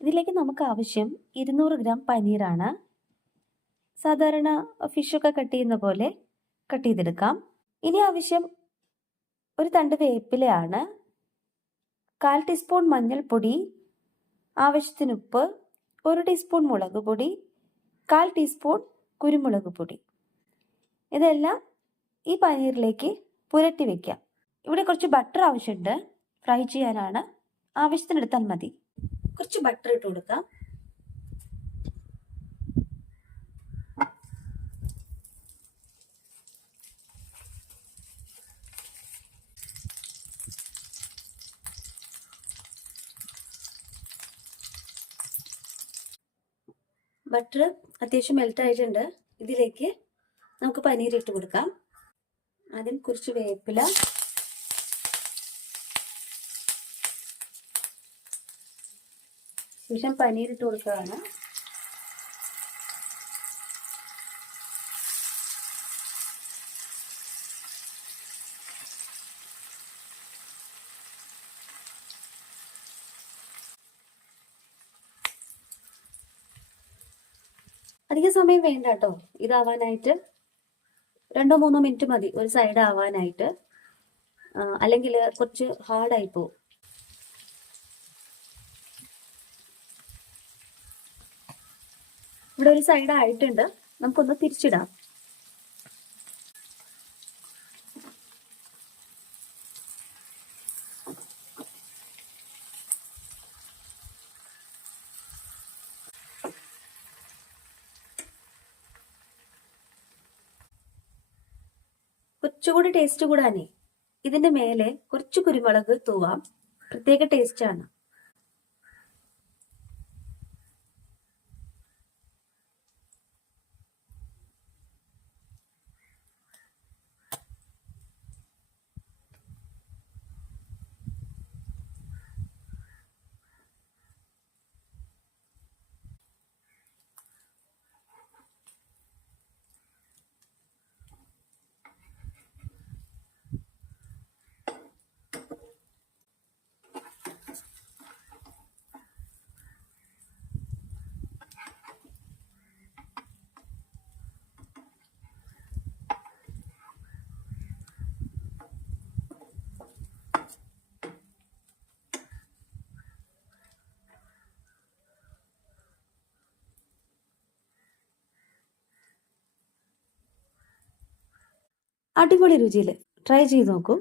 ഇതിലേക്ക് നമുക്ക് ആവശ്യം 200 ഗ്രാം പനീറാണ്. സാധാരണ ഫിഷൊക്കെ കട്ട് ചെയ്യുന്ന പോലെ കട്ട് ചെയ്തെടുക്കാം. ഇനി ആവശ്യം ഒരു തണ്ട് വേപ്പിലയാണ്, 1/4 ടീസ്പൂൺ മഞ്ഞൾപ്പൊടി, ആവശ്യത്തിന് ഉപ്പ്, 1 ടീസ്പൂൺ മുളക് പൊടി, 1/4 ടീസ്പൂൺ കുരുമുളക് പൊടി. ഇതെല്ലാം ഈ പനീറിലേക്ക് പുരട്ടി വെക്കാം. ഇവിടെ കുറച്ച് ബട്ടർ ആവശ്യമുണ്ട്, ഫ്രൈ ചെയ്യാനാണ്. ആവശ്യത്തിന് എടുത്താൽ മതി. കുറച്ച് ബട്ടർ ഇട്ട് കൊടുക്കാം. ബട്ടർ അത്യാവശ്യം മെൽറ്റ് ആയിട്ടുണ്ട്. ഇതിലേക്ക് നമുക്ക് പനീർ ഇട്ട് കൊടുക്കാം. ആദ്യം കുറച്ച് വേപ്പില, ശേഷം പനീർ ഇട്ട് കൊടുക്കുകയാണ്. അധികം സമയം വേണ്ട കേട്ടോ ഇതാവാനായിട്ട്. 2-3 മിനിറ്റ് മതി ഒരു സൈഡ് ആവാനായിട്ട്, അല്ലെങ്കിൽ കുറച്ച് ഹാർഡായി പോകും. ഇവിടെ ഒരു സൈഡ് ആയിട്ടുണ്ട്, നമുക്കൊന്ന് തിരിച്ചിടാം. കുറച്ചുകൂടി ടേസ്റ്റ് കൂടാനേ ഇതിന്റെ മേലെ കുറച്ച് കുരുമുളക് തൂവാം. പ്രത്യേക ടേസ്റ്റ് ആണ്. അടിപൊളി രുചിയിൽ ട്രൈ ചെയ്ത് നോക്കൂ.